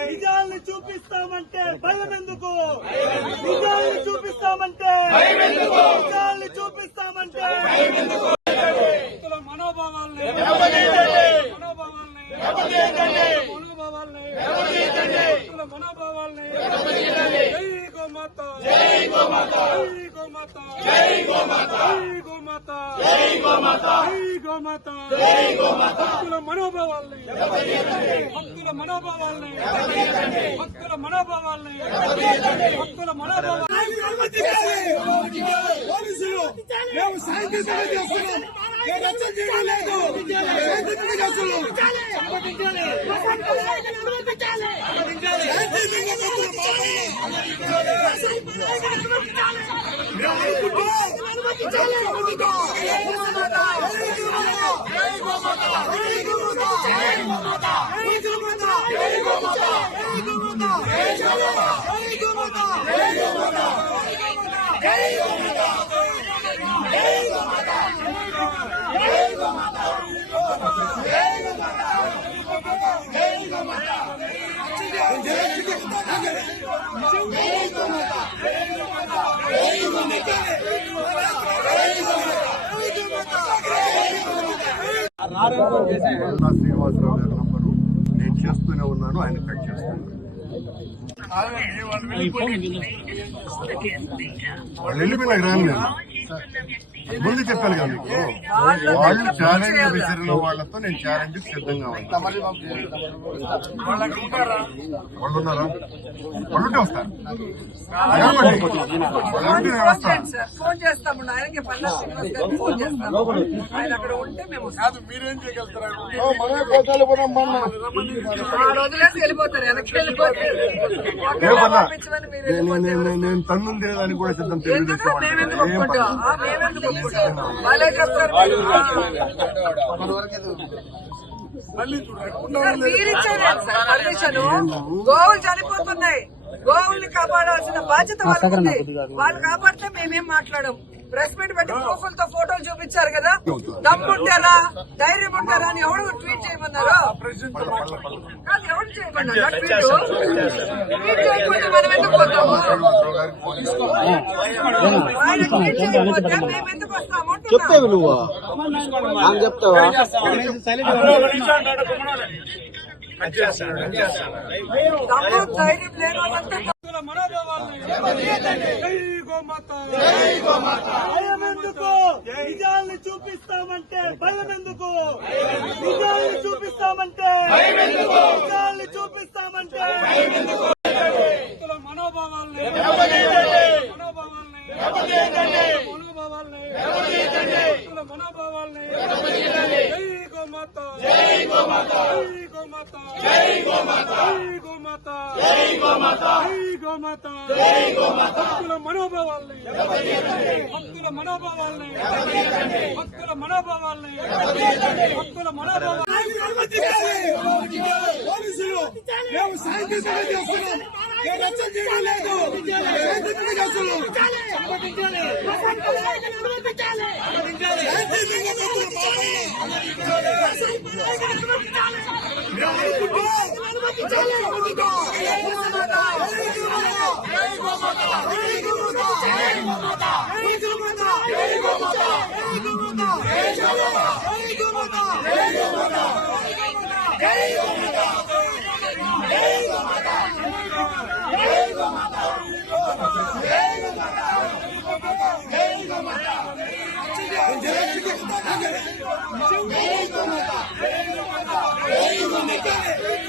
నిజాల్ని చూపిస్తామంటే భయం ఎందుకు? నిజాల్ని చూపిస్తామంటే నిజాల్ని చూపిస్తామంటే మనోభావాల్ని జై గోమాత జై గోమాత జై గోమాత జై గోమాత జై గోమాత జై గోమాత జై గోమాత జై గోమాత భక్తుల మనోభావాల్ని భక్తుల మనోభావాల్ని భక్తుల మనోభావాల్ని భక్తుల మనోభావాల్ని మేము శాంతియుతంగా చేస్తున్నాం. మేము రచ్చన చేయడం లేదు. శాంతియుతంగా చేస్తున్నాం. శ్రీనివాసరావు గారి నంబరు నేను చేస్తూనే ఉన్నాను, ఆయన కట్ చేస్తున్నాను. వాళ్ళు వెళ్ళిపోయినా రాను నేను ముందు చెప్పాను కదా మీకు, వాళ్ళు ఛాలెంజ్ విసిరిన వాళ్ళతో నేను ఛాలెంజ్ సిద్ధంగా ఉన్నాను. వాళ్ళు ఉన్నారా? వాళ్ళుంటే వస్తారు. ఫోన్ చేస్తాము ఆయనకి ఫోన్ చేస్తాము. ఆయన అక్కడ ఉంటే మేము మీరేం చేయగలుగుతారు? వదిలేసి వెళ్ళిపోతారు, వెనక్కి వెళ్ళిపోతారు. నేను తన్నులు తినడానికి కూడా సిద్ధం. ఎందుకు మేమెందుకు ఒప్పుకుంటాం? మేమెందుకు ఒప్పుకుంటాం? వాళ్ళే చెప్తారు. మీరిచ్చేది సార్ పర్మిషన్. గోవులు చనిపోతున్నాయి, గోవుల్ని కాపాడాల్సిన బాధ్యత వాళ్ళకి ఉంది. వాళ్ళు కాపాడితే మేమేం మాట్లాడం. ప్రెస్ మీట్ పెట్టి ప్రూఫ్లతో ఫోటోలు చూపించారు కదా. దమ్ముంటారా, ధైర్యం ఉంటారా అని ఎవడు ట్వీట్ చేయమన్నారు? కాదు, ఎవరు చేయమన్నారు ట్వీట్? ట్వీట్ చేయకపోతే మనం ఎందుకు పోతాము? ఆయన ట్వీట్ చేయకపోతే మేము ఎందుకు వస్తాము? చెప్తావు నువ్వు నాకు చెప్తావా? దమ్ము ధైర్యం లేని వాళ్ళంతా భయం ఎందుకు? నిజాల్ని చూపిస్తామంటే భయం ఎందుకు? నిజాల్ని చూపిస్తామంటే నిజాల్ని చూపిస్తామంటే మనోభావాల్ని మనోభావాల్ని జై గోమాత, జై గోమాత, జై గోమాత, జై గోమాత, జై గోమాత, జై గోమాత, జై గోమాత. భక్తుల మనోభావాల్ని, భక్తుల మనోభావాల్ని, భక్తుల మనోభావాల్ని, భక్తుల మనోభావాల్ని పోలీసులు మేము శాంతియుతంగా చేస్తున్నాం. మేము రచ్చన చేయడం లేదు. శాంతియుతంగా చేస్తున్నాం. జై